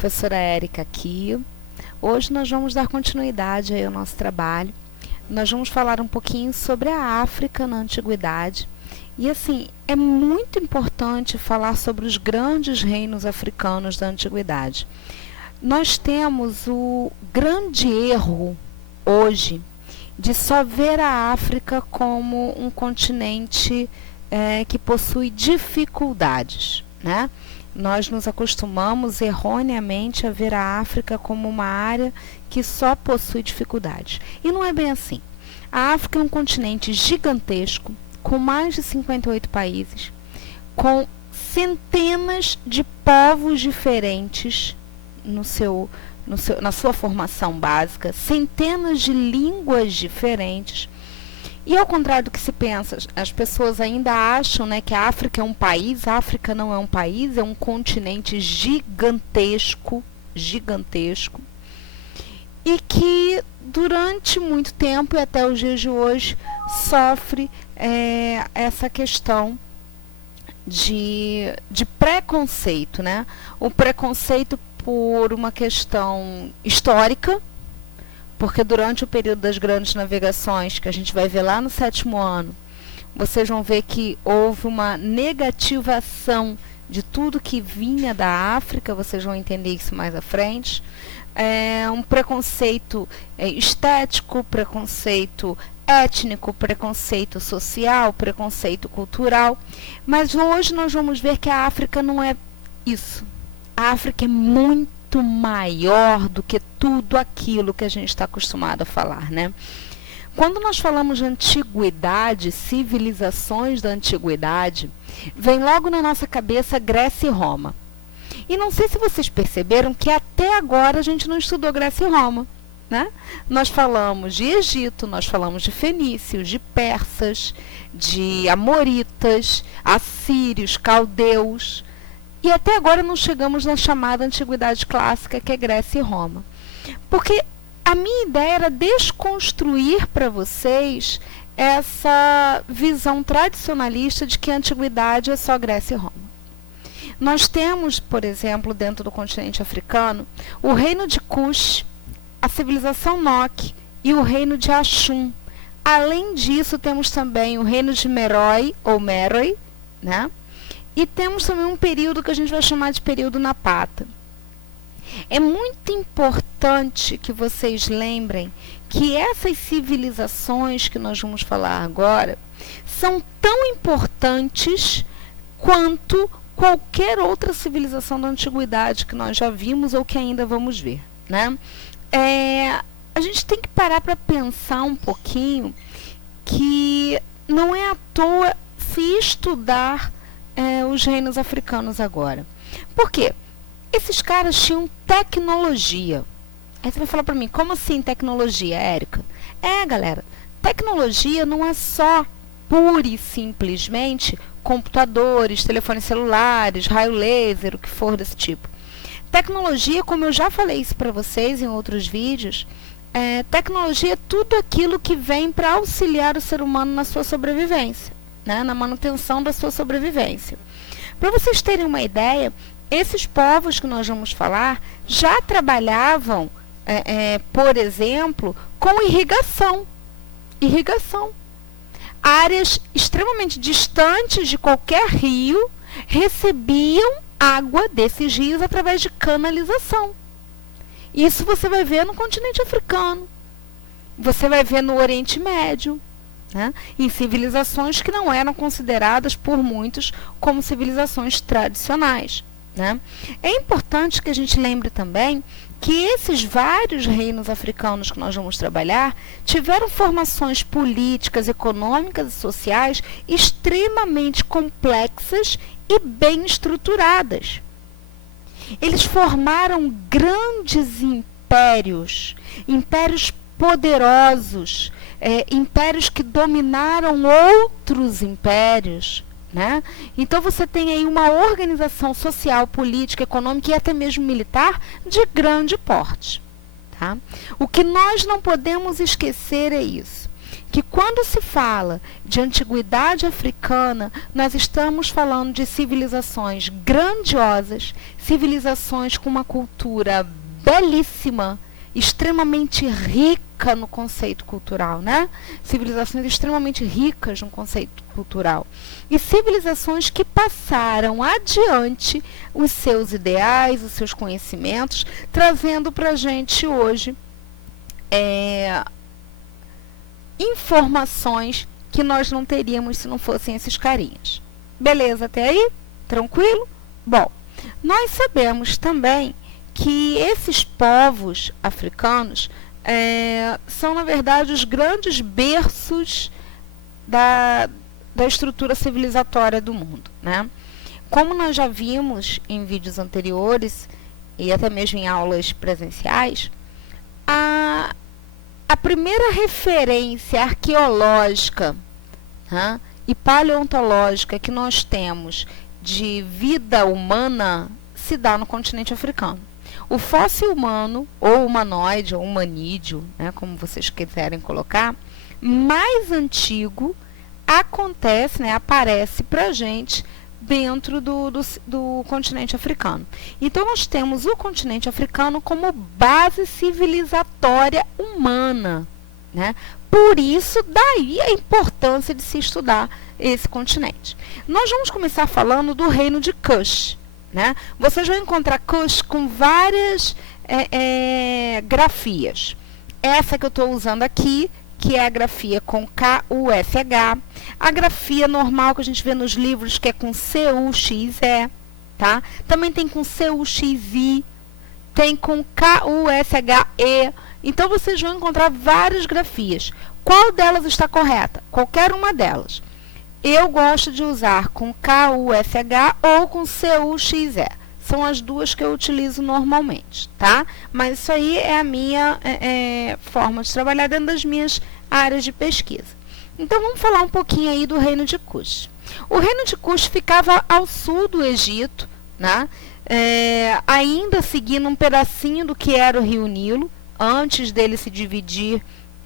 Professora Érica aqui. Hoje nós vamos dar continuidade aí ao nosso trabalho. Nós vamos falar um pouquinho sobre a África na Antiguidade. E assim, é muito importante falar sobre os grandes reinos africanos da Antiguidade. Nós temos o grande erro hoje de só ver a África como um continente que possui dificuldades, né? Nós nos acostumamos erroneamente a ver a África como uma área que só possui dificuldades. E não é bem assim. A África é um continente gigantesco, com mais de 58 países, com centenas de povos diferentes na sua formação básica, centenas de línguas diferentes. E ao contrário do que se pensa, as pessoas ainda acham, né, que a África é um país. A África não é um país, é um continente gigantesco, e que durante muito tempo e até os dias de hoje sofre essa questão de preconceito, né? O preconceito por uma questão histórica, porque durante o período das grandes navegações, que a gente vai ver lá no 7º ano, vocês vão ver que houve uma negativação de tudo que vinha da África. Vocês vão entender isso mais à frente. Um preconceito estético, preconceito étnico, preconceito social, preconceito cultural. Mas hoje nós vamos ver que a África não é isso. A África é muito maior do que tudo aquilo que a gente está acostumado a falar, né? Quando nós falamos de antiguidade, civilizações da antiguidade, vem logo na nossa cabeça Grécia e Roma. E não sei se vocês perceberam que até agora a gente não estudou Grécia e Roma, né? Nós falamos de Egito, nós falamos de fenícios, de persas, de amoritas, assírios, caldeus. E até agora não chegamos na chamada Antiguidade Clássica, que é Grécia e Roma. Porque a minha ideia era desconstruir para vocês essa visão tradicionalista de que a Antiguidade é só Grécia e Roma. Nós temos, por exemplo, dentro do continente africano, o reino de Kush, a civilização Nok e o reino de Axum. Além disso, temos também o reino de Meroe, ou Meroe, né? E temos também um período que a gente vai chamar de período Napata. É muito importante que vocês lembrem que essas civilizações que nós vamos falar agora são tão importantes quanto qualquer outra civilização da antiguidade que nós já vimos ou que ainda vamos ver, né? A gente tem que parar para pensar um pouquinho que não é à toa se estudar os reinos africanos agora. Por quê? Esses caras tinham tecnologia. Aí você vai falar para mim, como assim tecnologia, Érica? Galera, tecnologia não é só pura e simplesmente computadores, telefones celulares, raio laser, o que for desse tipo. Tecnologia, como eu já falei isso para vocês em outros vídeos, tecnologia é tudo aquilo que vem para auxiliar o ser humano na sua sobrevivência, né, na manutenção da sua sobrevivência. Para vocês terem uma ideia, esses povos que nós vamos falar já trabalhavam, por exemplo, com irrigação. Áreas extremamente distantes de qualquer rio recebiam água desses rios através de canalização. Isso você vai ver no continente africano. Você vai ver no Oriente Médio, né, em civilizações que não eram consideradas por muitos como civilizações tradicionais, né? É importante que a gente lembre também que esses vários reinos africanos que nós vamos trabalhar tiveram formações políticas, econômicas e sociais extremamente complexas e bem estruturadas. Eles formaram grandes impérios poderosos, impérios que dominaram outros impérios, né? Então você tem aí uma organização social, política, econômica e até mesmo militar de grande porte, tá? O que nós não podemos esquecer é isso, que quando se fala de antiguidade africana, nós estamos falando de civilizações grandiosas, civilizações com uma cultura belíssima, extremamente rica no conceito cultural, né? Civilizações extremamente ricas no conceito cultural. E civilizações que passaram adiante os seus ideais, os seus conhecimentos, trazendo para a gente hoje informações que nós não teríamos se não fossem esses carinhas. Beleza até aí? Tranquilo? Bom, nós sabemos também que esses povos africanos são, na verdade, os grandes berços da estrutura civilizatória do mundo, né? Como nós já vimos em vídeos anteriores e até mesmo em aulas presenciais, a primeira referência arqueológica, né, e paleontológica que nós temos de vida humana se dá no continente africano. O fóssil humano, ou humanoide, ou humanídeo, né, como vocês quiserem colocar, mais antigo acontece, né, aparece para a gente dentro do continente africano. Então, nós temos o continente africano como base civilizatória humana, né? Por isso, daí a importância de se estudar esse continente. Nós vamos começar falando do reino de Kush, né? Vocês vão encontrar Kush com várias grafias. Essa que eu estou usando aqui, que é a grafia com K-U-S-H, a grafia normal que a gente vê nos livros, que é com C-U-X-E, tá? Também tem com C-U-X-I, tem com K-U-S-H-E. Então, vocês vão encontrar várias grafias. Qual delas está correta? Qualquer uma delas. Eu gosto de usar com K-U-S-H ou com C-U-X-E. São as duas que eu utilizo normalmente, tá? Mas isso aí é a minha forma de trabalhar dentro das minhas áreas de pesquisa. Então, vamos falar um pouquinho aí do reino de Kush. O reino de Kush ficava ao sul do Egito, né? Ainda seguindo um pedacinho do que era o rio Nilo, antes dele se dividir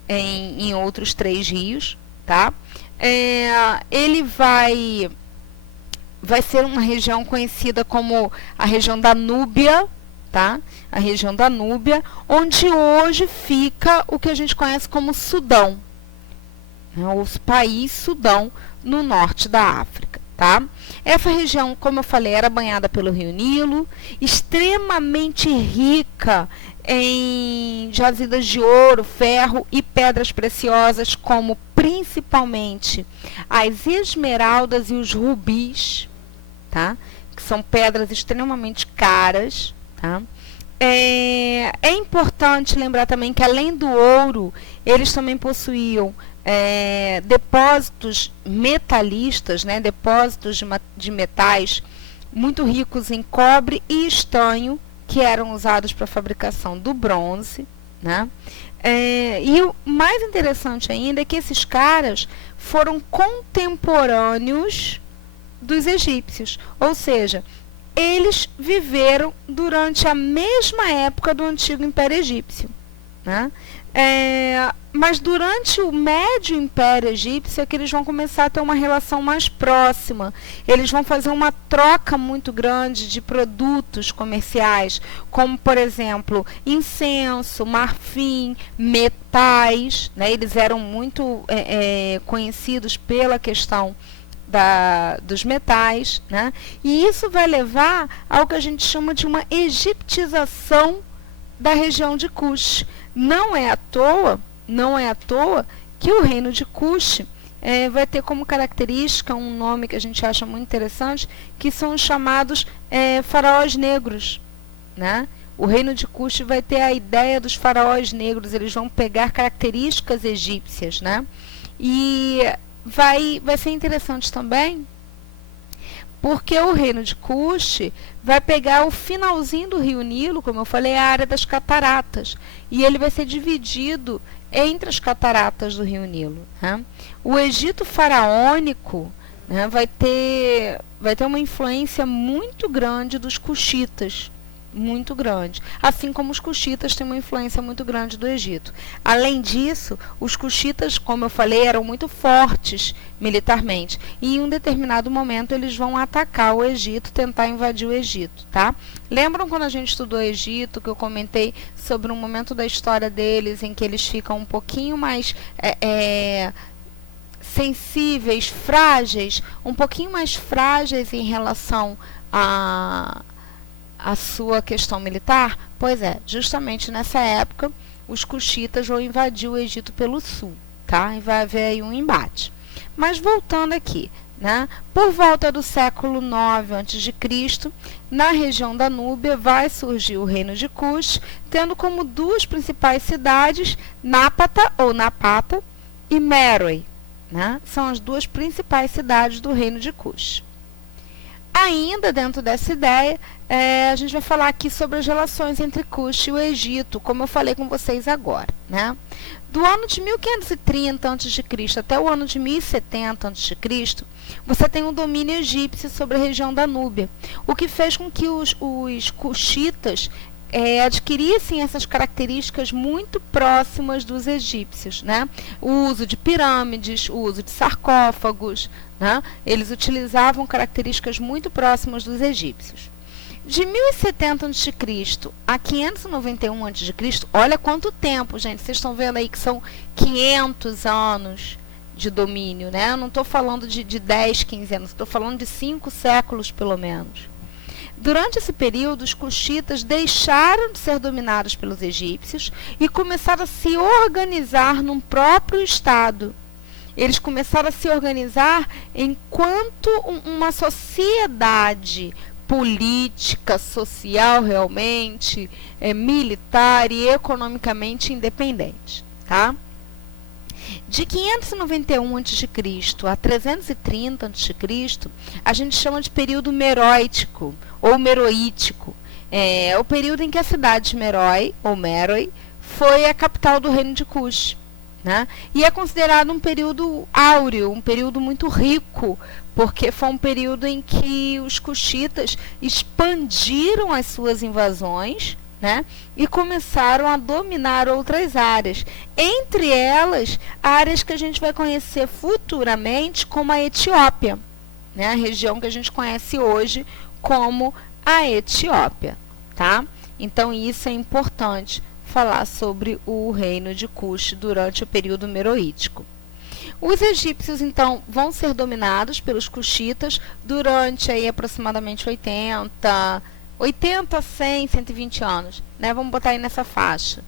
em outros 3 rios, tá? Ele vai ser uma região conhecida como a região da Núbia, tá? A região da Núbia, onde hoje fica o que a gente conhece como Sudão, né? O país Sudão, no norte da África, tá? Essa região, como eu falei, era banhada pelo rio Nilo, extremamente rica em jazidas de ouro, ferro e pedras preciosas, como principalmente as esmeraldas e os rubis, tá? Que são pedras extremamente caras, tá? É importante lembrar também que, além do ouro, eles também possuíam depósitos metalistas, né? Depósitos de metais muito ricos em cobre e estanho, que eram usados para a fabricação do bronze, né? E o mais interessante ainda é que esses caras foram contemporâneos dos egípcios, ou seja, eles viveram durante a mesma época do antigo Império Egípcio, né? Mas durante o Médio Império Egípcio é que eles vão começar a ter uma relação mais próxima. Eles vão fazer uma troca muito grande de produtos comerciais, como, por exemplo, incenso, marfim, metais, né? Eles eram muito conhecidos pela questão dos metais, né? E isso vai levar ao que a gente chama de uma egiptização da região de Kush. Não é à toa que o reino de Kush vai ter como característica um nome que a gente acha muito interessante, que são os chamados faraós negros, né? O reino de Kush vai ter a ideia dos faraós negros, eles vão pegar características egípcias, né? E vai ser interessante também, porque o reino de Kush vai pegar o finalzinho do rio Nilo, como eu falei, a área das cataratas, e ele vai ser dividido entre as cataratas do rio Nilo, né? O Egito faraônico, né, vai ter uma influência muito grande dos cuxitas, muito grande, assim como os cuxitas têm uma influência muito grande do Egito. Além disso, os cuxitas, como eu falei, eram muito fortes militarmente, e em um determinado momento eles vão atacar o Egito, tentar invadir o Egito, tá? Lembram quando a gente estudou o Egito, que eu comentei sobre um momento da história deles em que eles ficam um pouquinho mais sensíveis, frágeis, um pouquinho mais frágeis em relação a sua questão militar? Pois é, justamente nessa época os cuxitas vão invadir o Egito pelo sul, tá? E vai haver aí um embate. Mas voltando aqui, né? Por volta do século 9 a.C., na região da Núbia vai surgir o reino de Cush, tendo como duas principais cidades Nápata ou Napata e Meroe, né? São as duas principais cidades do reino de Cush. Ainda dentro dessa ideia, a gente vai falar aqui sobre as relações entre Cush e o Egito, como eu falei com vocês agora, né? Do ano de 1530 a.C. até o ano de 1070 a.C., você tem o domínio egípcio sobre a região da Núbia, o que fez com que os cuxitas adquirissem essas características muito próximas dos egípcios, né? O uso de pirâmides, o uso de sarcófagos, né? Eles utilizavam características muito próximas dos egípcios. De 1070 a.C. a 591 a.C., olha quanto tempo, gente. Vocês estão vendo aí que são 500 anos de domínio, né? Eu não estou falando de 10, 15 anos, estou falando de 5 séculos pelo menos. Durante esse período, os cuxitas deixaram de ser dominados pelos egípcios e começaram a se organizar num próprio estado. Eles começaram a se organizar enquanto uma sociedade política, social realmente, militar e economicamente independente, tá? De 591 a.C. a 330 a.C., a gente chama de período meroítico ou meroítico. É o período em que a cidade de Meroe, ou Meroe, foi a capital do reino de Cush, né? E é considerado um período áureo, um período muito rico, porque foi um período em que os cuxitas expandiram as suas invasões, né? E começaram a dominar outras áreas, entre elas áreas que a gente vai conhecer futuramente como a Etiópia, né? A região que a gente conhece hoje como a Etiópia, tá? Então isso é importante falar sobre o reino de Cush durante o período meroítico. Os egípcios, então, vão ser dominados pelos cuxitas durante aí, aproximadamente 80, 100, 120 anos, né? Vamos botar aí nessa faixa.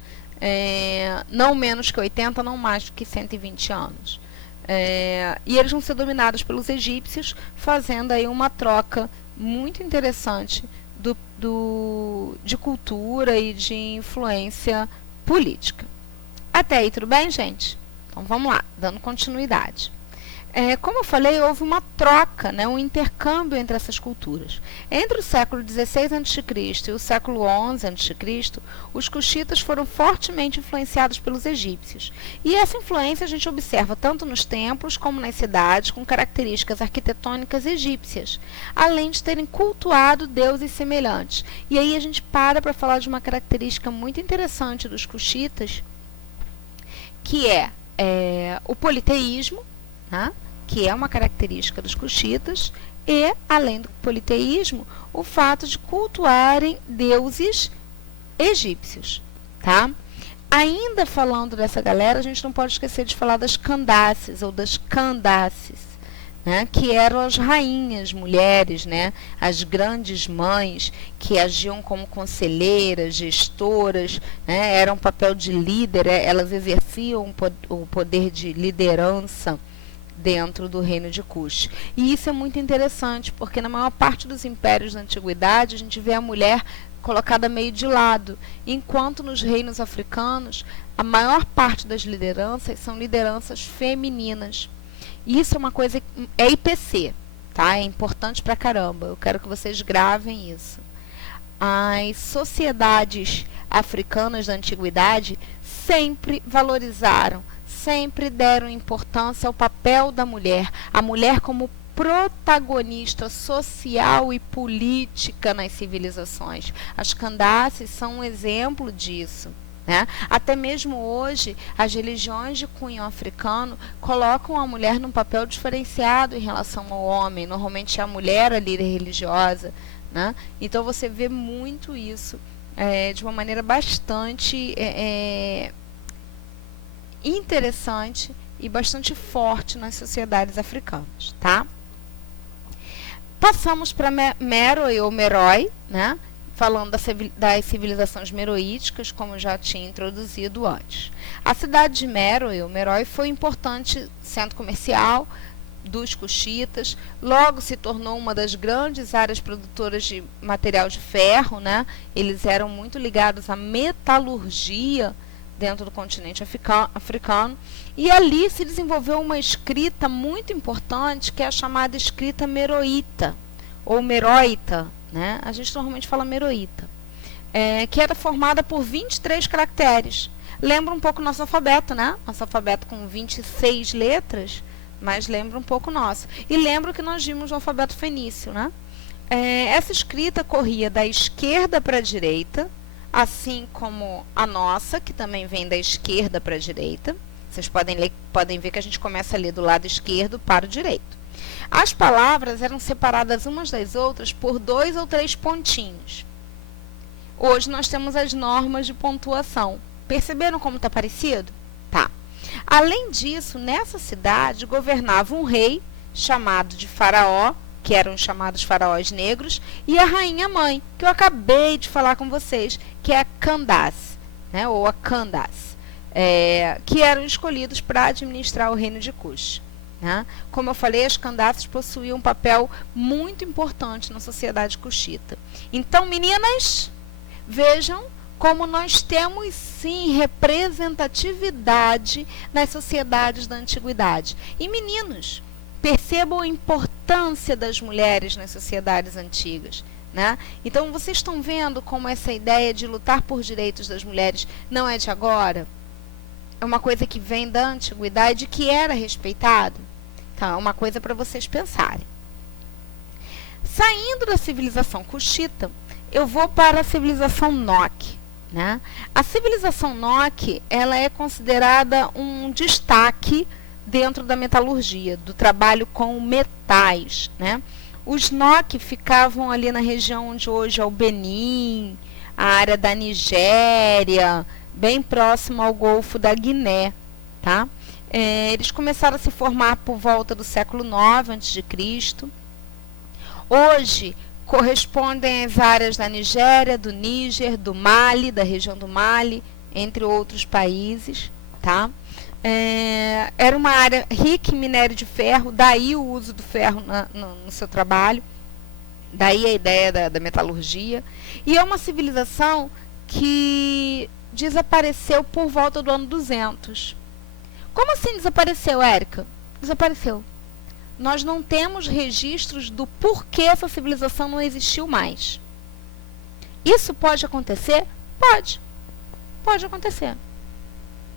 Não menos que 80, não mais do que 120 anos. E eles vão ser dominados pelos egípcios, fazendo aí uma troca muito interessante de cultura e de influência política. Até aí, tudo bem, gente? Então, vamos lá, dando continuidade. Como eu falei, houve uma troca, né, um intercâmbio entre essas culturas. Entre o século XVI a.C. e o século XI a.C., os cuxitas foram fortemente influenciados pelos egípcios. E essa influência a gente observa tanto nos templos como nas cidades, com características arquitetônicas egípcias, além de terem cultuado deuses semelhantes. E aí a gente para falar de uma característica muito interessante dos cuxitas, que é o politeísmo, né? Que é uma característica dos cuxitas, e, além do politeísmo, o fato de cultuarem deuses egípcios, tá? Ainda falando dessa galera, a gente não pode esquecer de falar das Candaces, ou das Candaces, né? Que eram as rainhas, mulheres, né? As grandes mães que agiam como conselheiras, gestoras, né? Era um papel de líder, elas exerciam o poder de liderança dentro do reino de Cush. E isso é muito interessante, porque na maior parte dos impérios da antiguidade a gente vê a mulher colocada meio de lado, enquanto nos reinos africanos a maior parte das lideranças são lideranças femininas. E isso é uma coisa, é IPC, tá? É importante pra caramba, eu quero que vocês gravem isso. As sociedades africanas da antiguidade sempre valorizaram, sempre deram importância ao papel da mulher, a mulher como protagonista social e política nas civilizações. As Candaces são um exemplo disso. Né? Até mesmo hoje, as religiões de cunho africano colocam a mulher num papel diferenciado em relação ao homem. Normalmente é a mulher a líder religiosa. Né? Então você vê muito isso de uma maneira bastante interessante e bastante forte nas sociedades africanas. Tá? Passamos para Meroe ou Meroe, né? Falando das civilizações meroíticas, como eu já tinha introduzido antes. A cidade de Meroe, ou Meroe, foi um importante centro comercial dos cuxitas, logo se tornou uma das grandes áreas produtoras de material de ferro, né? Eles eram muito ligados à metalurgia dentro do continente africano, e ali se desenvolveu uma escrita muito importante, que é a chamada escrita meroíta, ou meroita, né? A gente normalmente fala meroíta, que era formada por 23 caracteres. Lembra um pouco o nosso alfabeto, né? Nosso alfabeto com 26 letras, mas lembra um pouco o nosso. E lembra o que nós vimos no alfabeto fenício, né? Essa escrita corria da esquerda para a direita, assim como a nossa, que também vem da esquerda para a direita. Vocês podem ver que a gente começa a ler do lado esquerdo para o direito. As palavras eram separadas umas das outras por 2 ou 3 pontinhos. Hoje nós temos as normas de pontuação. Perceberam como está parecido? Tá. Além disso, nessa cidade governava um rei chamado de Faraó, que eram os chamados faraós negros, e a rainha-mãe, que eu acabei de falar com vocês, que é a Candace, né, ou a Candace, que eram escolhidos para administrar o reino de Cush. Né? Como eu falei, as Candaces possuíam um papel muito importante na sociedade cuxita. Então, meninas, vejam como nós temos sim representatividade nas sociedades da antiguidade. E meninos, percebam a importância das mulheres nas sociedades antigas. Né? Então, vocês estão vendo como essa ideia de lutar por direitos das mulheres não é de agora? É uma coisa que vem da antiguidade, que era respeitado. Então, é uma coisa para vocês pensarem. Saindo da civilização cuxita, eu vou para a civilização Nok. Né? A civilização Nok, ela é considerada um destaque dentro da metalurgia, do trabalho com metais. Né? Os Nok ficavam ali na região onde hoje é o Benin, a área da Nigéria, bem próximo ao Golfo da Guiné. Tá? Eles começaram a se formar por volta do século IX a.C. Hoje, correspondem às áreas da Nigéria, do Níger, do Mali, da região do Mali, entre outros países. Tá? Era uma área rica em minério de ferro, daí o uso do ferro no seu trabalho, daí a ideia da metalurgia. E é uma civilização que desapareceu por volta do ano 200. Como assim desapareceu, Érica? Desapareceu. Nós não temos registros do porquê essa civilização não existiu mais. Isso pode acontecer? Pode. Pode acontecer.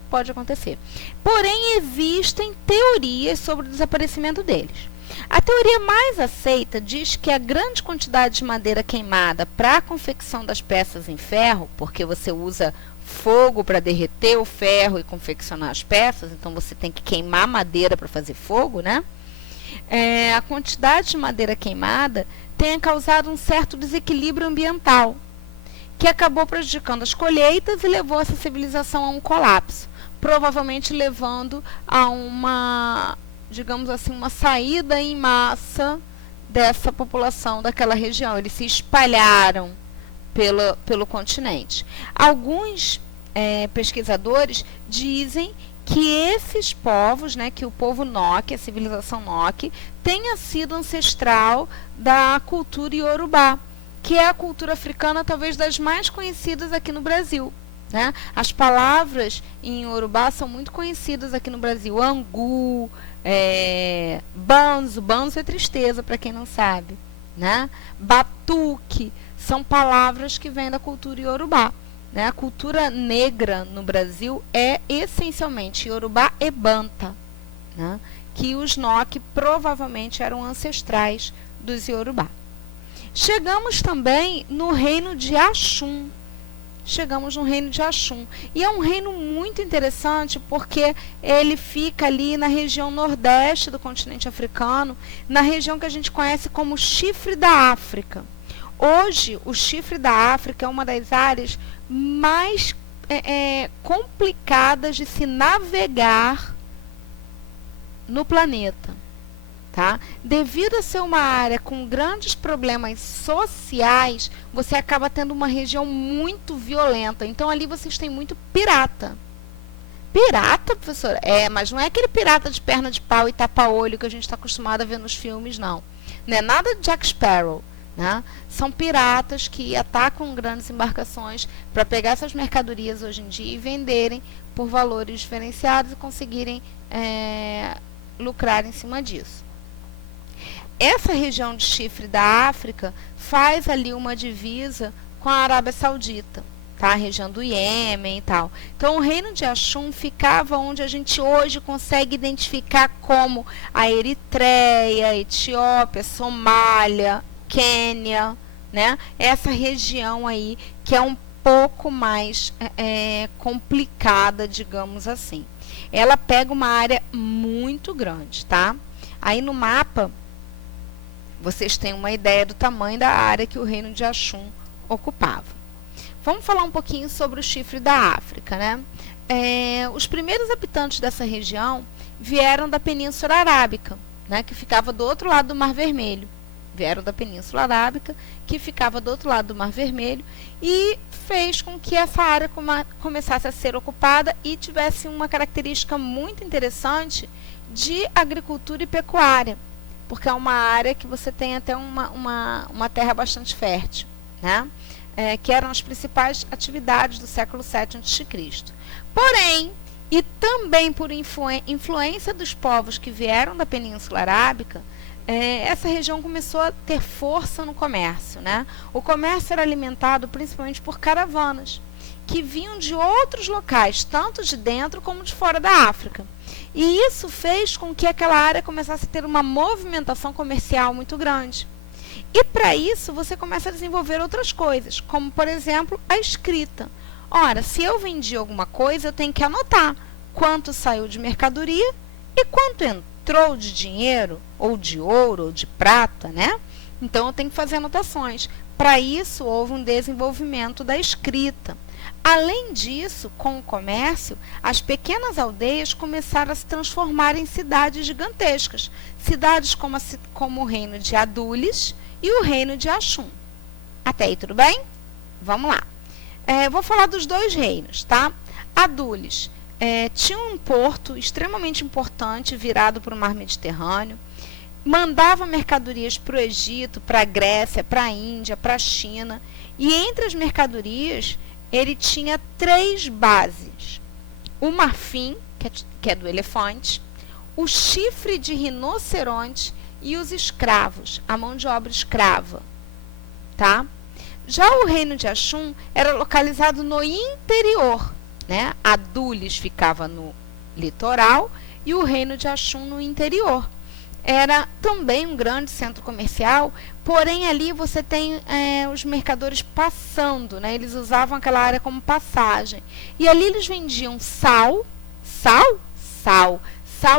Pode acontecer. Porém, existem teorias sobre o desaparecimento deles. A teoria mais aceita diz que a grande quantidade de madeira queimada para a confecção das peças em ferro, porque você usa fogo para derreter o ferro e confeccionar as peças, então você tem que queimar madeira para fazer fogo, né? A quantidade de madeira queimada tenha causado um certo desequilíbrio ambiental, que acabou prejudicando as colheitas e levou essa civilização a um colapso, provavelmente levando a uma, digamos assim, uma saída em massa dessa população daquela região. Eles se espalharam pelo continente. Alguns pesquisadores dizem que esses povos, né, que o povo Nok, a civilização Nok, tenha sido ancestral da cultura Iorubá, que é a cultura africana talvez das mais conhecidas aqui no Brasil. Né? As palavras em Iorubá são muito conhecidas aqui no Brasil. Angu, banzo. Banzo é tristeza, para quem não sabe. Né? Batuque. São palavras que vêm da cultura Iorubá. Né? A cultura negra no Brasil é essencialmente Iorubá e Banta, né? que os Nok provavelmente eram ancestrais dos Yorubá. Chegamos também no reino de Axum. E é um reino muito interessante porque ele fica ali na região nordeste do continente africano, na região que a gente conhece como Chifre da África. Hoje, o Chifre da África é uma das áreas mais complicadas de se navegar no planeta. Tá? Devido a ser uma área com grandes problemas sociais, você acaba tendo uma região muito violenta. Então, ali vocês têm muito pirata. Pirata, professora? Mas não é aquele pirata de perna de pau e tapa-olho que a gente está acostumado a ver nos filmes, não. Não é nada de Jack Sparrow. Né? São piratas que atacam grandes embarcações para pegar essas mercadorias hoje em dia e venderem por valores diferenciados e conseguirem lucrar em cima disso. Essa região de Chifre da África faz ali uma divisa com a Arábia Saudita, tá? A região do Iêmen e tal. Então, o reino de Axum ficava onde a gente hoje consegue identificar como a Eritreia, Etiópia, Somália, Quênia, né? Essa região aí que é um pouco mais complicada, digamos assim. Ela pega uma área muito grande, tá? Aí no mapa vocês têm uma ideia do tamanho da área que o reino de Axum ocupava. Vamos falar um pouquinho sobre o Chifre da África, né? Os primeiros habitantes dessa região vieram da Península Arábica, né, que ficava do outro lado do Mar Vermelho. Vieram da Península Arábica, que ficava do outro lado do Mar Vermelho, e fez com que essa área começasse a ser ocupada e tivesse uma característica muito interessante de agricultura e pecuária, porque é uma área que você tem até uma terra bastante fértil, né? Que eram as principais atividades do século VII a.C. Porém, e também por influência dos povos que vieram da Península Arábica, essa região começou a ter força no comércio, né? O comércio era alimentado principalmente por caravanas, que vinham de outros locais, tanto de dentro como de fora da África. E isso fez com que aquela área começasse a ter uma movimentação comercial muito grande. E para isso você começa a desenvolver outras coisas, como por exemplo a escrita. Ora, se eu vendi alguma coisa, eu tenho que anotar quanto saiu de mercadoria e quanto entrou de dinheiro, ou de ouro, ou de prata, né? Então eu tenho que fazer anotações. Para isso houve um desenvolvimento da escrita. Além disso, com o comércio, as pequenas aldeias começaram a se transformar em cidades gigantescas. Cidades como o reino de Adulis e o reino de Axum. Até aí, tudo bem? Vamos lá. Vou falar dos dois reinos, tá? Adulis tinha um porto extremamente importante virado para o mar Mediterrâneo. Mandava mercadorias para o Egito, para a Grécia, para a Índia, para a China. E entre as mercadorias, ele tinha 3 bases. O marfim, que é do elefante, o chifre de rinoceronte e os escravos, a mão de obra escrava. Tá? Já o reino de Axum era localizado no interior, né? Adulis ficava no litoral e o reino de Axum no interior. Era também um grande centro comercial, porém ali você tem os mercadores passando, né? Eles usavam aquela área como passagem. E ali eles vendiam sal. Sal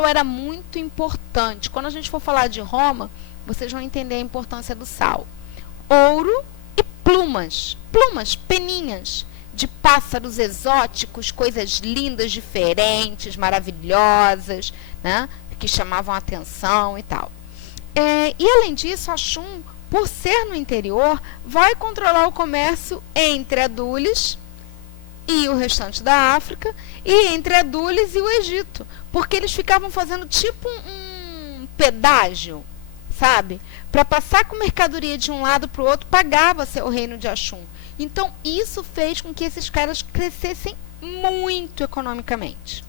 era muito importante. Quando a gente for falar de Roma, vocês vão entender a importância do sal. Ouro e plumas, peninhas de pássaros exóticos, coisas lindas, diferentes, maravilhosas, né? Que chamavam a atenção e tal. E além disso, Axum, por ser no interior, vai controlar o comércio entre Adulis e o restante da África, e entre Adulis e o Egito, porque eles ficavam fazendo tipo um pedágio, sabe? Para passar com mercadoria de um lado para o outro, pagava-se o reino de Axum. Então, isso fez com que esses caras crescessem muito economicamente.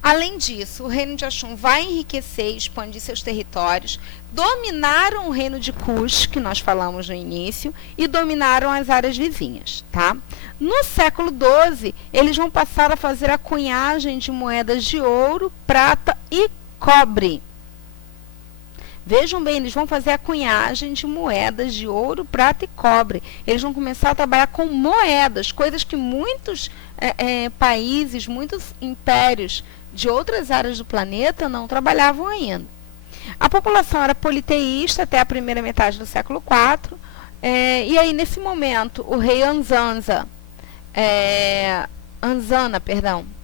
Além disso, o reino de Axum vai enriquecer e expandir seus territórios, dominaram o reino de Cush, que nós falamos no início, e dominaram as áreas vizinhas. Tá? No século XII, eles vão passar a fazer a cunhagem de moedas de ouro, prata e cobre. Vejam bem, eles vão fazer a cunhagem de moedas de ouro, prata e cobre. Eles vão começar a trabalhar com moedas, coisas que muitos países, muitos impérios de outras áreas do planeta não trabalhavam ainda. A população era politeísta até a primeira metade do século IV. E aí, nesse momento, o rei Anzana,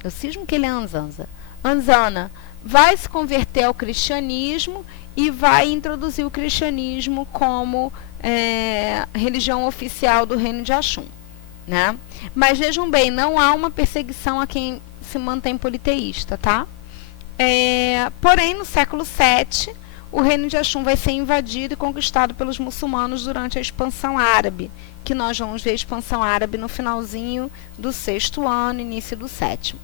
eu cismo que ele é Anzana, vai se converter ao cristianismo e vai introduzir o cristianismo como religião oficial do reino de Axum, né? Mas vejam bem, não há uma perseguição a quem se mantém politeísta, tá? Porém, no século VII, o reino de Axum vai ser invadido e conquistado pelos muçulmanos durante a expansão árabe, que nós vamos ver a expansão árabe no finalzinho do 6º ano, início do 7º.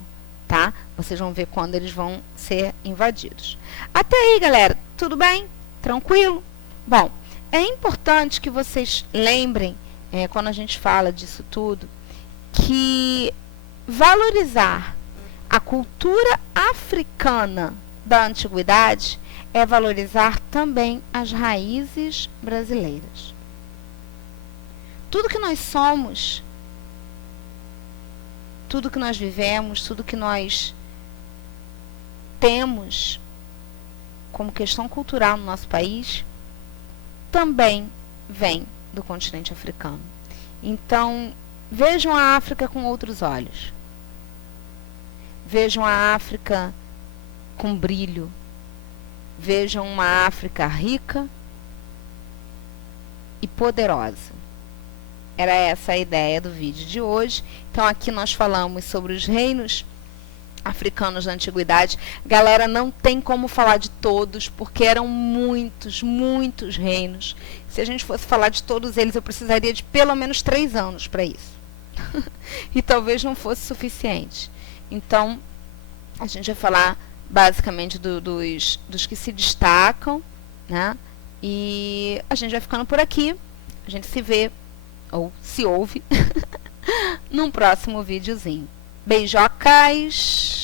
Tá? Vocês vão ver quando eles vão ser invadidos. Até aí, galera, tudo bem? Tranquilo? Bom, é importante que vocês lembrem, quando a gente fala disso tudo, que valorizar a cultura africana da antiguidade é valorizar também as raízes brasileiras. Tudo que nós somos, tudo que nós vivemos, tudo que nós temos como questão cultural no nosso país, também vem do continente africano. Então, vejam a África com outros olhos. Vejam a África com brilho. Vejam uma África rica e poderosa. Era essa a ideia do vídeo de hoje. Então, aqui nós falamos sobre os reinos africanos da antiguidade. Galera, não tem como falar de todos, porque eram muitos, muitos reinos. Se a gente fosse falar de todos eles, eu precisaria de pelo menos 3 anos para isso. E talvez não fosse suficiente. Então, a gente vai falar basicamente dos que se destacam, né? E a gente vai ficando por aqui. A gente se vê ou se ouve num próximo videozinho. Beijocas!